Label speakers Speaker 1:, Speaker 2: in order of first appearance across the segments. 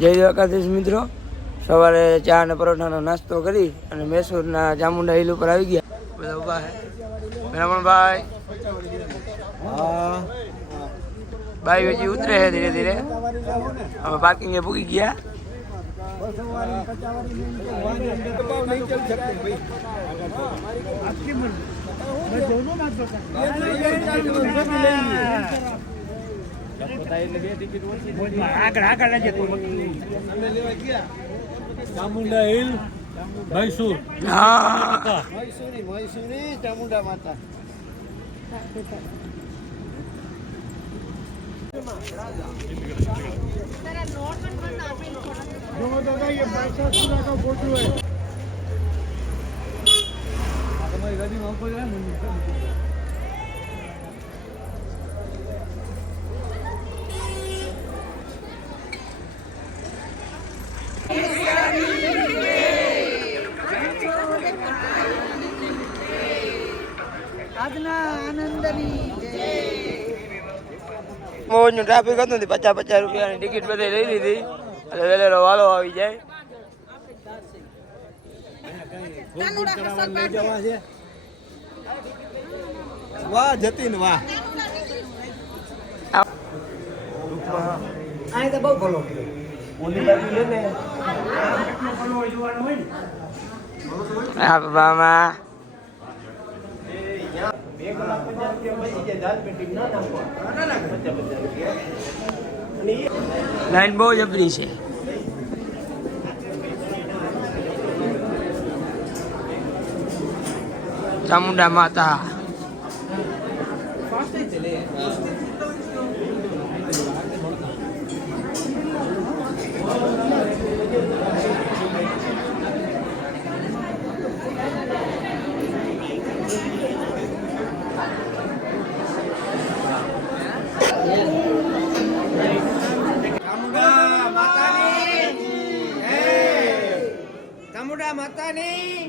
Speaker 1: જય દ્વારકાધીશ મિત્રો. સવારે ચા અને પરોઠાનો નાસ્તો કરી અને મૈસૂરના ચામુંડા હિલ ઉપર આવી ગયા. બધા ઊભા છે. રમણભાઈ ભાઈ હજી ઉતરે છે ધીરે ધીરે. અમે પાર્કિંગે પૂકી ગયા.
Speaker 2: આગળ આગળ ચામુંડા હિલ મૈસૂર
Speaker 1: હા
Speaker 3: મૈસૂરી મૈસૂરી ચામુંડા માતા તમારી ગાડીમાં ઉપર જાય ને
Speaker 1: મોજનું ટ્રાફિક હતું ને પચાસ પચાસ રૂપિયાની ટિકિટ બધી લઈ લીધી. એટલે વેલેરો વાલો આવી જાય.
Speaker 3: વાહ જતીન વાહ.
Speaker 1: આ બાબા લાઈન બહુ જબરી છે. ચામુંડા માતા
Speaker 3: ચામુંડા માતાની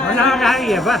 Speaker 2: બનાવટ આવી હે બા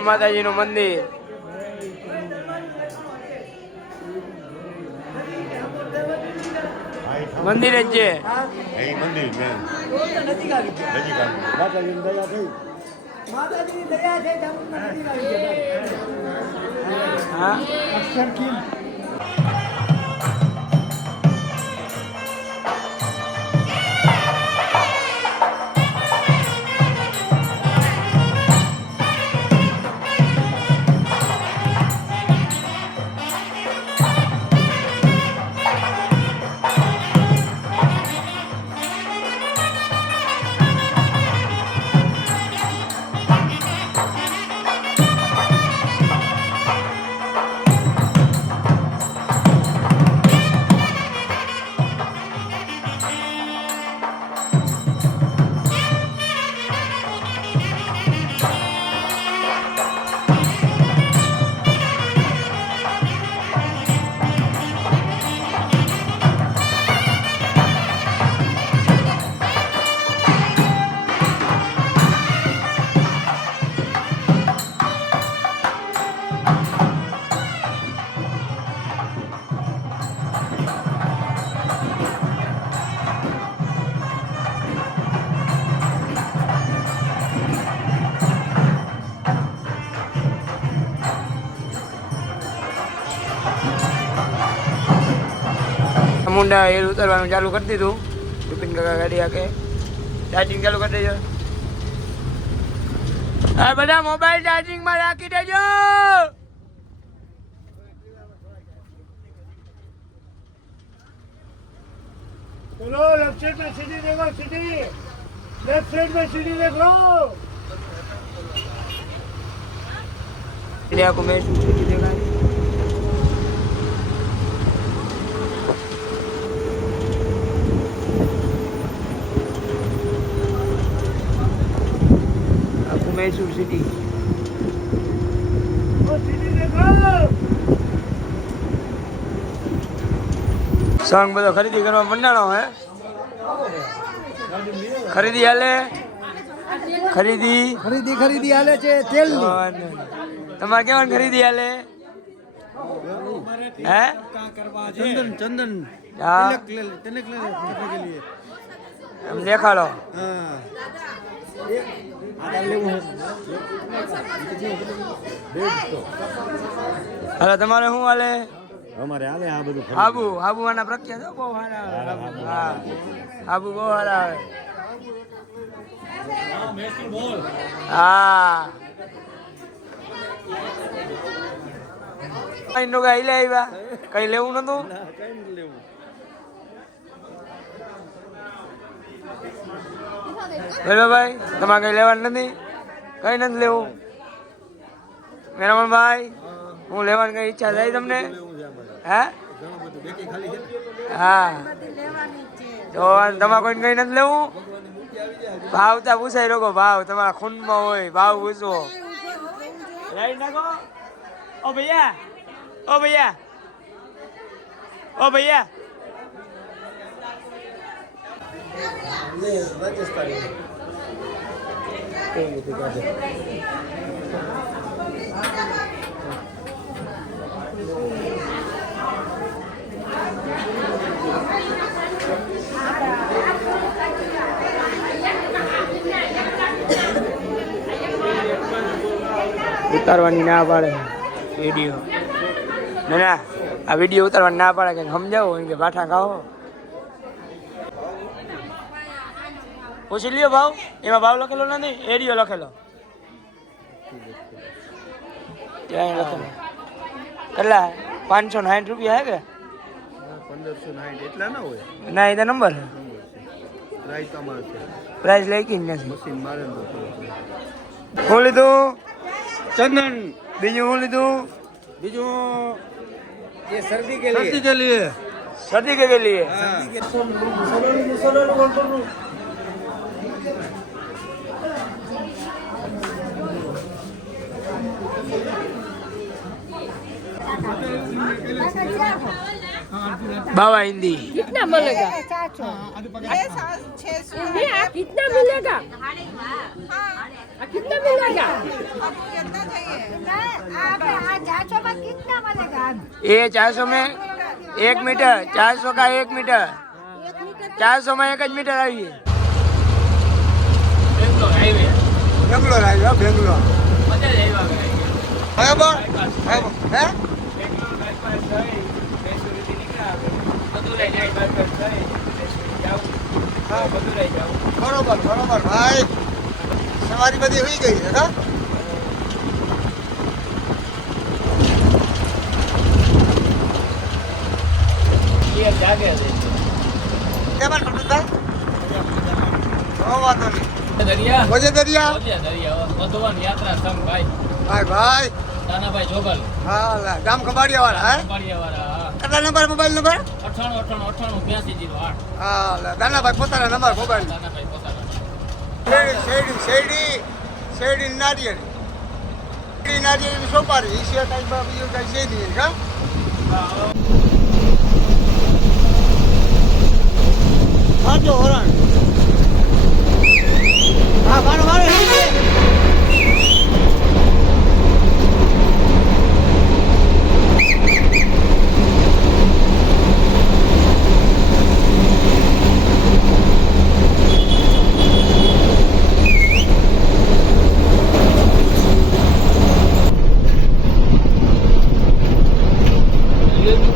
Speaker 1: અમર માતાજીનું મંદિર. મંદિર જ છે.
Speaker 4: મંદિર
Speaker 3: માતાજીની દયા થઈ.
Speaker 1: munda ilu
Speaker 3: ya, terbang jalu kerti tu. Dupin gak kadi ake. Cacing jalu kerti
Speaker 1: jo. Abada ah, mobile malaki dia jo. Hello, Ini
Speaker 3: aku. Mysore city
Speaker 1: સંગ બધો ખરીદી કરવા મંડાણો હે. ખરીદી હાલે? ખરીદી?
Speaker 3: ખરીદી ખરીદી હાલે છે તેલ
Speaker 1: તમારે કેવાનું ખરીદી હાલે? હે?
Speaker 3: ચંદન ચંદન.
Speaker 1: હા. દેખાડો.
Speaker 3: હા.
Speaker 1: હાલો તમારે શું હાલે?
Speaker 3: અમારે હાલે આ બધું
Speaker 1: હાબુ આબુ આના પ્રખ્યાત બહુ સારા આવે. હા હાબુ બહુ સારા આવે. હા. કઈ લેવું નતું? કઈ લેવું નતું હેલો ભાઈ, તમારે કઈ લેવાનું નથી? કઈ નથી લેવું. મેરામણ ભાઈ હું લેવાની કઈ ઈચ્છા થાય તમને? હે? હા. તો તમારે કોઈને કઈ નથી લેવું? ભાવ તા પૂછાય રોકો, ભાવ. તમારા ખૂનમાં હોય, ભાવ પૂછવો ઓ ભૈયા ઓ ભૈયા ઓ ભૈયા. ઉતારવાની ના પાડે. વીડિયો. ના ના આ વીડિયો ઉતારવાની ના પાડે કે સમજાવો કે પાઠા ખાઓ. પૂછી લ્યો ભાવ એમાં ભાવ લખેલો નથી એરિયો લખેલો ત્યાં લખેલો કેટલા પાંચસો ને સાઠ રૂપિયા હે કે
Speaker 3: પંદરસો સાઠ એટલા ના હોય
Speaker 1: ના એ તો નંબર
Speaker 3: પ્રાઇસ તમારે છે
Speaker 1: પ્રાઇસ લખી જ નથી
Speaker 3: મશીન મારે
Speaker 1: શું લીધું
Speaker 3: चंदन
Speaker 1: બીજું શું લીધું
Speaker 3: बीजू ये सर्दी के
Speaker 1: लिए।
Speaker 3: सर्दी के लिए
Speaker 1: સદી કે લીએ बाबा हिंदी
Speaker 5: कितना मिलेगा ये आ, कितना मिलेगा आ, कितना मिलेगा
Speaker 1: ये चार सौ में एक मीटर चार सौ का एक मीटर चार सौ में एक જ મીટર આવીએ બેંગ્લોર બાર
Speaker 3: નીકળ્યા આવે મદુરાઈ નાઇટ માર્કેટ થઈ મૈસુરી જાવું હા મદુરાઈ જાવું બરોબર બરોબર ભાઈ. સવારી બધી હોઈ ગઈ છે હા? જાગે છે. કેમ વાંધો નહીં.
Speaker 6: દરિયા?
Speaker 3: દરિયા?
Speaker 6: દરિયા યાત્રા સંગ ભાઈ.
Speaker 3: ભાઈ ભાઈ.
Speaker 6: જોગલ.
Speaker 3: હા ગામ ખંભાળિયા વાળા હે?
Speaker 6: પાડિયા વાળા
Speaker 3: કેટલા નંબર મોબાઈલ નંબર?
Speaker 6: અઠાણું અઠાણું અઠાણું બ્યાસી જીરો આઠ.
Speaker 3: હા લા, દાનાભાઈ પોતાના નંબર મોબાઈલ.
Speaker 6: નાનાભાઈ પોતાના
Speaker 3: શેરડી શેરડી શેરડી શેરડી નારિયેળી. શેરડી નારિયેળી સોપારી. ઈ સિવાય કાંઈ બીજું કાંઈ છે નહીં કા? હાજો હરણ. હા મારો મારો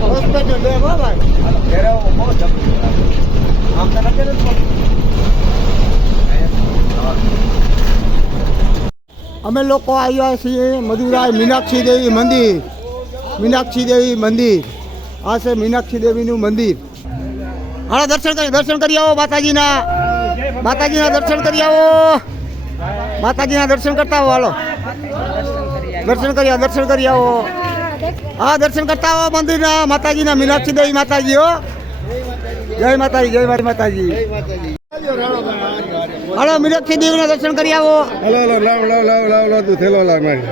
Speaker 3: હોસ્પિટલ બે ભાઈ અમે લોકો આવ્યા છીએ મદુરાઈ મીનાક્ષી દેવી મંદિર. મીનાક્ષી દેવી મંદિર. આ છે મીનાક્ષી દેવીનું મંદિર. હા દર્શન કરી દર્શન કરી આવો માતાજીના. માતાજીના દર્શન કરી આવો. માતાજીના દર્શન કરતા આવો, હાલો. દર્શન કરી આવો, દર્શન કરી આવો. હા, દર્શન કરતા આવો મંદિરના માતાજીના, મીનાક્ષી દેવી માતાજી, હો. જય માતાજી જય માતાજી. હાલો મીનાક્ષી દેવના દર્શન કરી આવો.
Speaker 4: હલો હલો લાવ લાવ લાવ લાવ લાવ તું થેલો લાવ મારી.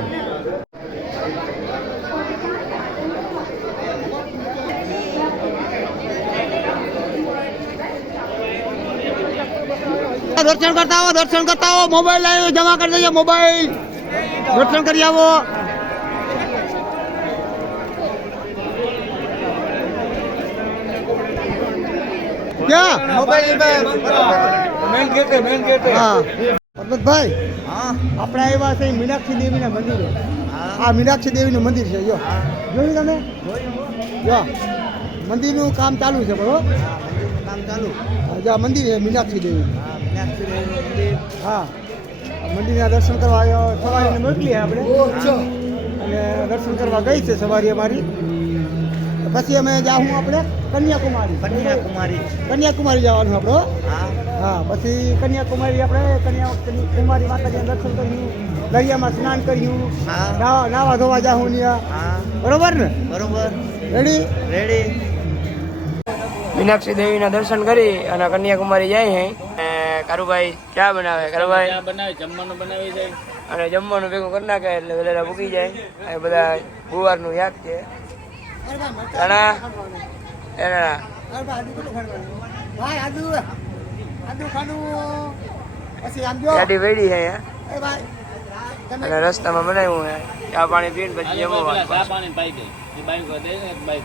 Speaker 3: દર્શન કરતા આવો દર્શન કરતા આવો મોબાઈલ લાવ્યો જમા કરી દેજો મોબાઈલ. દર્શન કરી આવો. ક્યાં?
Speaker 2: મેન ગેટે મેન ગેટે.
Speaker 3: હા. પરબતભાઈ આપણે આવ્યા છે મીનાક્ષી દેવીના મંદિરે. આ મીનાક્ષી દેવીનું મંદિર છે જો. જોયું તમે? જો. મંદિરનું કામ ચાલુ છે બરોબર? કામ ચાલુ. જો આ મંદિર છે મીનાક્ષી દેવી. હા મંદિરના દર્શન કરવા આવ્યો સવારીને મોકલીએ આપણે. અને દર્શન કરવા ગઈ છે સવારી અમારી. પછી અમે જાઉં આપણે કન્યાકુમારી. કન્યાકુમારી. કન્યાકુમારી જવાનું આપણે. હો. હા પછી કન્યાકુમારી આપણે કન્યાકુમારી માતાજીના દર્શન કર્યું દરિયામાં સ્નાન કર્યું નાવા નાવા ધોવા જાઉં બરોબર ને? બરોબર. રેડી રેડી
Speaker 1: મીનાક્ષી દેવીના દર્શન કરી અને કન્યાકુમારી જાય હે. કારુભાઈ ચા બનાવે. કારુભાઈ?
Speaker 6: બનાવી જમવાનું બનાવી જાય.
Speaker 1: અને જમવાનું ભેગું કરી નાખે એટલે વેલેરા ભૂકી જાય. એ બધા ગુવારનું યાદ છે. ગાડી વેડી છે અને રસ્તામાં બનાવ્યું છે. ચા પાણી પીને પછી
Speaker 6: પાણી